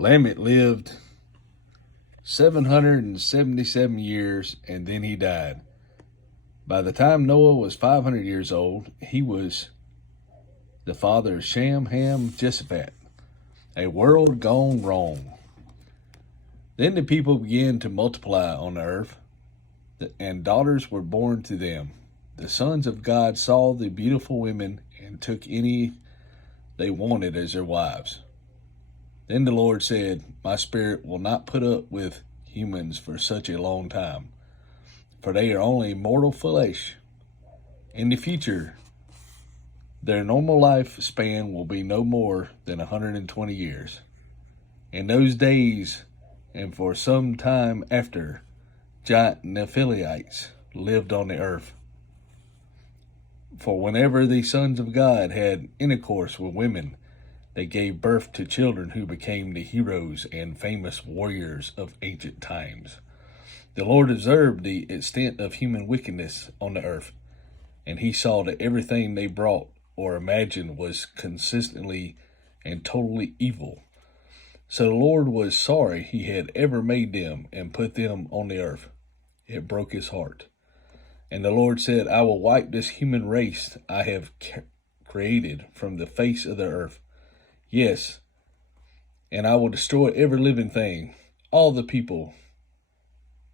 Lamech lived 777 years and then he died. By the time Noah was 500 years old, he was the father of Shem, Ham, Ch7, a world gone wrong. Then the people began to multiply on the earth, and daughters were born to them. The sons of God saw the beautiful women and took any they wanted as their wives. Then the Lord said, "My spirit will not put up with humans for such a long time, for they are only mortal flesh. In the future, their normal lifespan will be no more than 120 years. In those days, and for some time after, giant Nephilites lived on the earth. For whenever the sons of God had intercourse with women, they gave birth to children who became the heroes and famous warriors of ancient times. The Lord observed the extent of human wickedness on the earth, and he saw that everything they brought or imagined was consistently and totally evil. So the Lord was sorry he had ever made them and put them on the earth. It broke his heart. And the Lord said, I will wipe this human race I have created from the face of the earth. Yes, and I will destroy every living thing, all the people,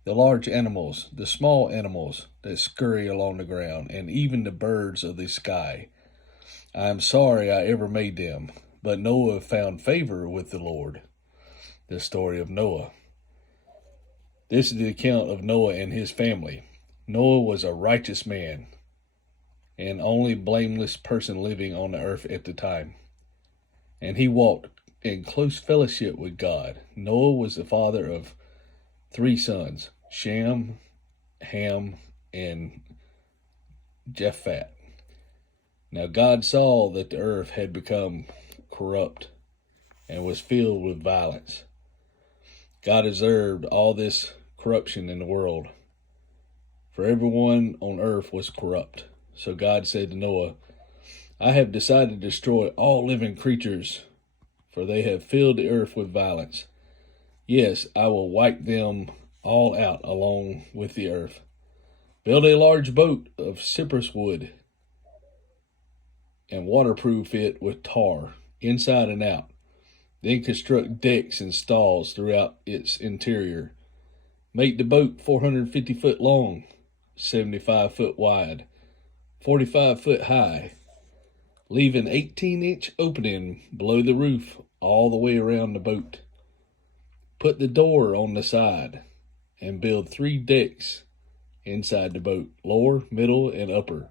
the large animals, the small animals that scurry along the ground, and even the birds of the sky. I am sorry I ever made them. But Noah found favor with the Lord. The story of Noah. This is the account of Noah and his family. Noah was a righteous man and only blameless person living on the earth at the time. And he walked in close fellowship with God. Noah was the father of 3 sons, Shem, Ham, and Japheth. Now God saw that the earth had become corrupt and was filled with violence. God observed all this corruption in the world, for everyone on earth was corrupt. So God said to Noah, I have decided to destroy all living creatures, for they have filled the earth with violence. Yes, I will wipe them all out along with the earth. Build a large boat of cypress wood and waterproof it with tar, inside and out. Then construct decks and stalls throughout its interior. Make the boat 450 foot long, 75 foot wide, 45 foot high. Leave an 18-inch opening below the roof all the way around the boat. Put the door on the side and build 3 decks inside the boat, lower, middle, and upper.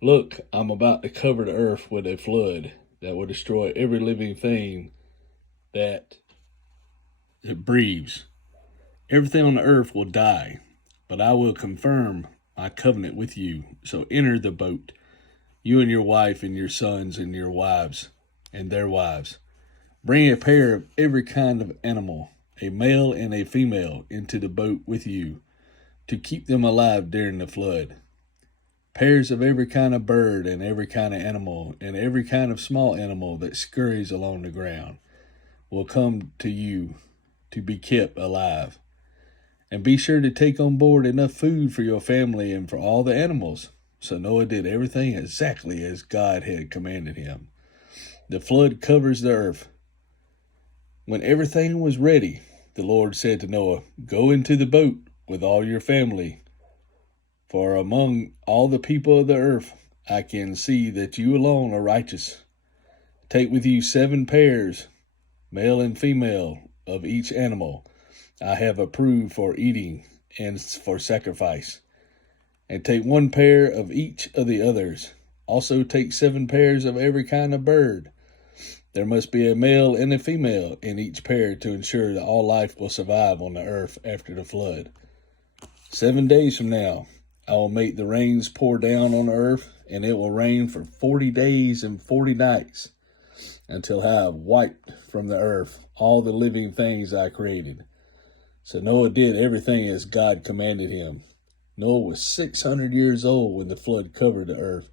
Look, I'm about to cover the earth with a flood that will destroy every living thing that it breathes. Everything on the earth will die, but I will confirm my covenant with you. So enter the boat, you and your wife and your sons and your wives and their wives. Bring a pair of every kind of animal, a male and a female, into the boat with you to keep them alive during the flood. Pairs of every kind of bird and every kind of animal and every kind of small animal that scurries along the ground will come to you to be kept alive. And be sure to take on board enough food for your family and for all the animals. So Noah did everything exactly as God had commanded him. The flood covers the earth. When everything was ready, the Lord said to Noah, Go into the boat with all your family. For among all the people of the earth, I can see that you alone are righteous. Take with you 7 pairs, male and female, of each animal I have approved for eating and for sacrifice. And take 1 pair of each of the others. Also take 7 pairs of every kind of bird. There must be a male and a female in each pair to ensure that all life will survive on the earth after the flood. 7 days from now, I will make the rains pour down on the earth, and it will rain for 40 days and 40 nights until I have wiped from the earth all the living things I created. So Noah did everything as God commanded him. Noah was 600 years old when the flood covered the earth.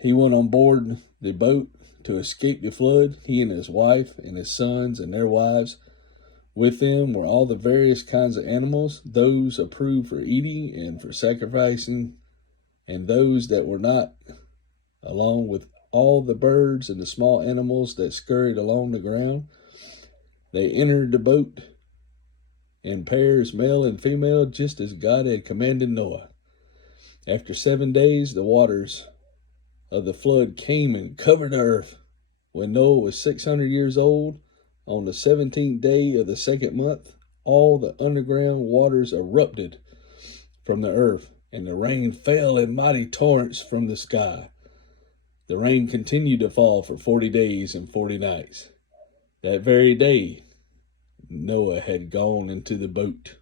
He went on board the boat to escape the flood, he and his wife and his sons and their wives. With them were all the various kinds of animals, those approved for eating and for sacrificing, and those that were not, along with all the birds and the small animals that scurried along the ground. They entered the boat in pairs, male and female, just as God had commanded Noah. After 7 days, the waters of the flood came and covered the earth. When Noah was 600 years old, on the 17th day of the second month, all the underground waters erupted from the earth, and the rain fell in mighty torrents from the sky. The rain continued to fall for 40 days and 40 nights. That very day, Noah had gone into the boat.